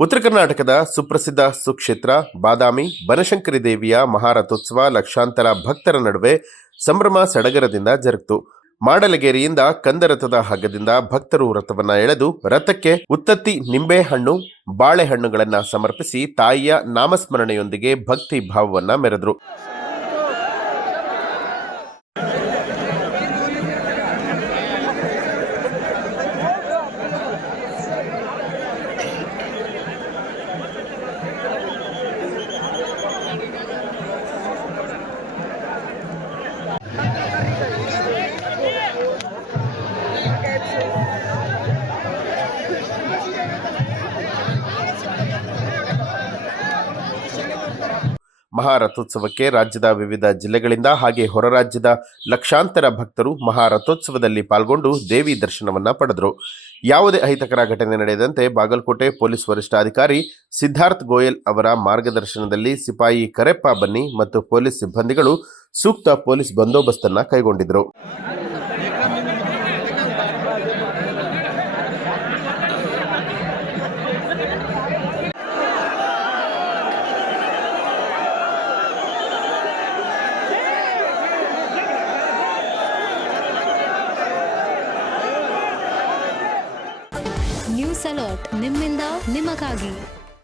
ಉತ್ತರ ಕರ್ನಾಟಕದ ಸುಪ್ರಸಿದ್ಧ ಸುಕ್ಷೇತ್ರ ಬಾದಾಮಿ ಬನಶಂಕರಿ ದೇವಿಯ ಮಹಾರಥೋತ್ಸವ ಲಕ್ಷಾಂತರ ಭಕ್ತರ ನಡುವೆ ಸಂಭ್ರಮ ಸಡಗರದಿಂದ ಜರುಗಿತು. ಮಾಡಲಗೇರಿಯಿಂದ ಕಂದರಥದ ಹಗ್ಗದಿಂದ ಭಕ್ತರು ರಥವನ್ನ ಎಳೆದು ರಥಕ್ಕೆ ಉತ್ತತ್ತಿ ನಿಂಬೆಹಣ್ಣು ಬಾಳೆಹಣ್ಣುಗಳನ್ನು ಸಮರ್ಪಿಸಿ ತಾಯಿಯ ನಾಮಸ್ಮರಣೆಯೊಂದಿಗೆ ಭಕ್ತಿ ಭಾವವನ್ನ ಮೆರೆದರು. ಮಹಾರಥೋತ್ಸವಕ್ಕೆ ರಾಜ್ಯದ ವಿವಿಧ ಜಿಲ್ಲೆಗಳಿಂದ ಹಾಗೆ ಹೊರ ರಾಜ್ಯದ ಲಕ್ಷಾಂತರ ಭಕ್ತರು ಮಹಾರಥೋತ್ಸವದಲ್ಲಿ ಪಾಲ್ಗೊಂಡು ದೇವಿ ದರ್ಶನವನ್ನ ಪಡೆದರು. ಯಾವುದೇ ಅಹಿತಕರ ಘಟನೆ ನಡೆಯದಂತೆ ಬಾಗಲಕೋಟೆ ಪೊಲೀಸ್ ವರಿಷ್ಠಾಧಿಕಾರಿ ಸಿದ್ಧಾರ್ಥ್ ಗೋಯಲ್ ಅವರ ಮಾರ್ಗದರ್ಶನದಲ್ಲಿ ಸಿಪಾಯಿ ಕರೆಪ್ಪ ಬನ್ನಿ ಮತ್ತು ಪೊಲೀಸ್ ಸಿಬ್ಬಂದಿಗಳು ಸೂಕ್ತ ಪೊಲೀಸ್ ಬಂದೋಬಸ್ತನ್ನು ಕೈಗೊಂಡಿದ್ದರು. ನ್ಯೂಸ್ ಅಲರ್ಟ್ ನಿಮ್ಮಿಂದ ನಿಮಗಾಗಿ.